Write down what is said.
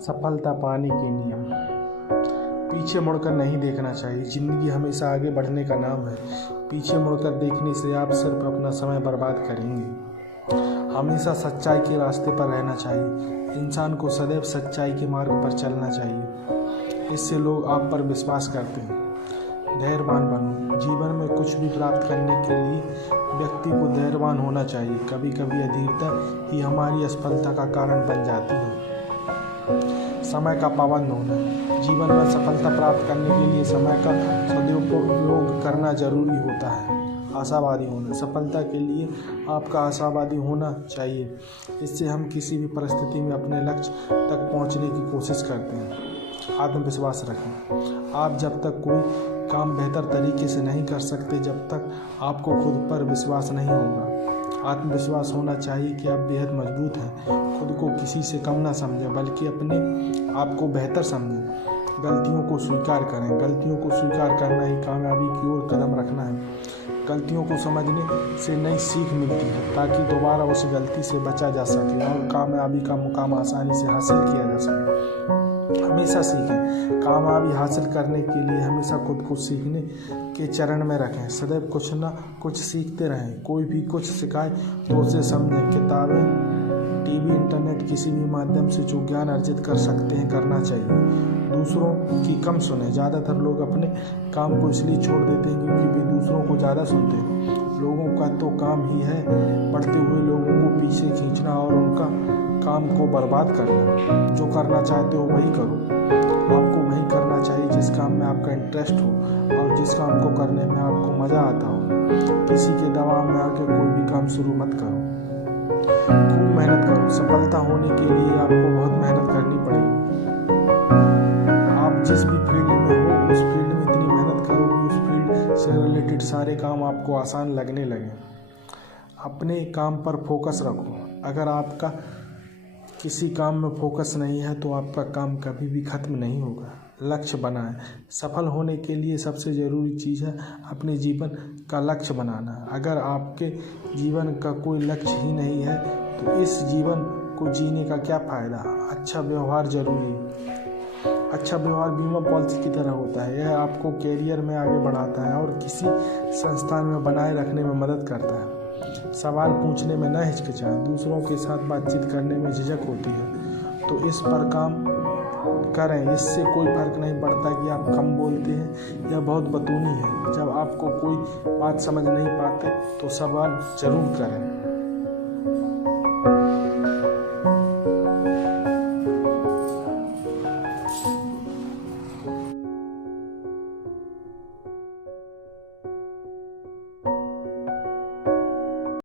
सफलता पाने के नियम। पीछे मुड़कर नहीं देखना चाहिए। ज़िंदगी हमेशा आगे बढ़ने का नाम है। पीछे मुड़कर देखने से आप सिर्फ अपना समय बर्बाद करेंगे। हमेशा सच्चाई के रास्ते पर रहना चाहिए। इंसान को सदैव सच्चाई के मार्ग पर चलना चाहिए। इससे लोग आप पर विश्वास करते हैं। धैर्यवान बनो। जीवन में कुछ भी प्राप्त करने के लिए व्यक्ति को धैर्यवान होना चाहिए। कभी कभी अधीरता ही हमारी असफलता का कारण बन जाती है। समय का पाबंद होना। जीवन में सफलता प्राप्त करने के लिए समय का सदुपयोग करना जरूरी होता है। आशावादी होना। सफलता के लिए आपका आशावादी होना चाहिए। इससे हम किसी भी परिस्थिति में अपने लक्ष्य तक पहुंचने की कोशिश करते हैं। आत्मविश्वास रखें। आप जब तक कोई काम बेहतर तरीके से नहीं कर सकते जब तक आपको खुद पर विश्वास नहीं होगा। आत्मविश्वास होना चाहिए कि आप बेहद मजबूत हैं। खुद को किसी से कम ना समझें बल्कि अपने आप को बेहतर समझें। गलतियों को स्वीकार करें। गलतियों को स्वीकार करना ही कामयाबी की ओर कदम रखना है। गलतियों को समझने से नई सीख मिलती है ताकि दोबारा उस गलती से बचा जा सके और कामयाबी का मुकाम आसानी से हासिल किया जा सके। हमेशा सीखें। कामयाबी हासिल करने के लिए हमेशा खुद को सीखने के चरण में रखें। सदैव कुछ ना कुछ सीखते रहें। कोई भी कुछ सिखाए तो उसे समझें। किताबें, टीवी, इंटरनेट किसी भी माध्यम से जो ज्ञान अर्जित कर सकते हैं करना चाहिए। दूसरों की कम सुने। ज़्यादातर लोग अपने काम को इसलिए छोड़ देते हैं क्योंकि वे दूसरों को ज़्यादा सुनते हैं। लोगों का तो काम ही है बढ़ते हुए लोगों को पीछे खींचना और उनका काम को बर्बाद करना। जो करना चाहते हो वही करो। आपको वही करना चाहिए जिस काम में आपका इंटरेस्ट हो और जिस काम को करने में आपको मज़ा आता हो। किसी के दबाव में आकर कोई भी काम शुरू मत करो। खूब मेहनत करो। सफलता होने के लिए आपको बहुत मेहनत करनी पड़ेगी। आप जिस भी फील्ड में हो उस फील्ड में इतनी मेहनत करो कि उस फील्ड से रिलेटेड सारे काम आपको आसान लगने लगें। अपने काम पर फोकस रखो। अगर आपका किसी काम में फोकस नहीं है तो आपका काम कभी भी खत्म नहीं होगा। लक्ष्य बनाएं। सफल होने के लिए सबसे ज़रूरी चीज़ है अपने जीवन का लक्ष्य बनाना। अगर आपके जीवन का कोई लक्ष्य ही नहीं है तो इस जीवन को जीने का क्या फ़ायदा। अच्छा व्यवहार जरूरी है। अच्छा व्यवहार बीमा पॉलिसी की तरह होता है। यह आपको कैरियर में आगे बढ़ाता है और किसी संस्थान में बनाए रखने में मदद करता है। सवाल पूछने में न हिचकिचाएं। दूसरों के साथ बातचीत करने में झिझक होती है तो इस पर काम करें। इससे कोई फर्क नहीं पड़ता कि आप कम बोलते हैं या बहुत बतूनी हैं। जब आपको कोई बात समझ नहीं पाते तो सवाल जरूर करें।